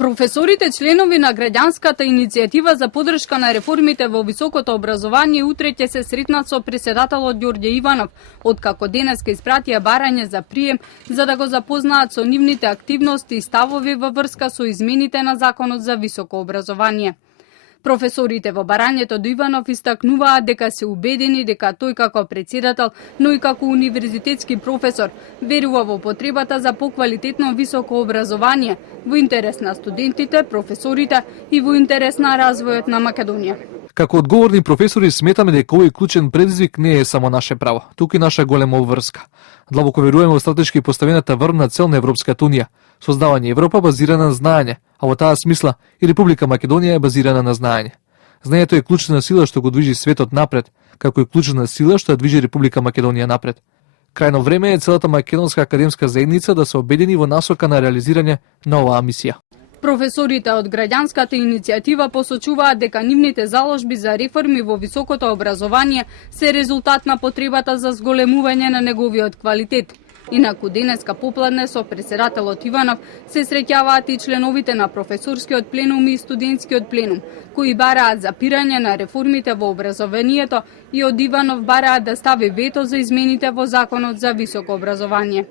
Професорите, членови на граѓанската иницијатива за поддршка на реформите во високото образование утре ќе се сретнат со претседателот Ѓорѓе Иванов, откако денеска испратија барање за прием за да го запознаат со нивните активности и ставови во врска со измените на Законот за високо образование. Професорите во барањето до Иванов истакнуваат дека се убедени дека тој како претседател, но и како универзитетски професор, верува во потребата за поквалитетно високо образование во интерес на студентите, професорите и во интерес на развојот на Македонија. Како одговорни професори сметаме дека овој клучен предизвик не е само наше право, туку и наша голема обврска. Длабоко веруваме во стратешки поставената врвна цел на Европската унија, создавање Европа базирана на знаење, а во таа смисла и Република Македонија е базирана на знаење. Знаењето е клучна сила што го движи светот напред, како и клучна сила што ја движи Република Македонија напред. Крајно време е целата македонска академска заедница да се обедини во насока на реализирање на оваа мисија. Професорите од граѓанската иницијатива посочуваат дека нивните заложби за реформи во високото образование се резултат на потребата за зголемување на неговиот квалитет. Инаку денеска попладне со претседателот Иванов се среќаваат и членовите на професорскиот пленум и студентскиот пленум, кои бараат запирање на реформите во образованието и од Иванов бараат да стави вето за измените во Законот за високо образование.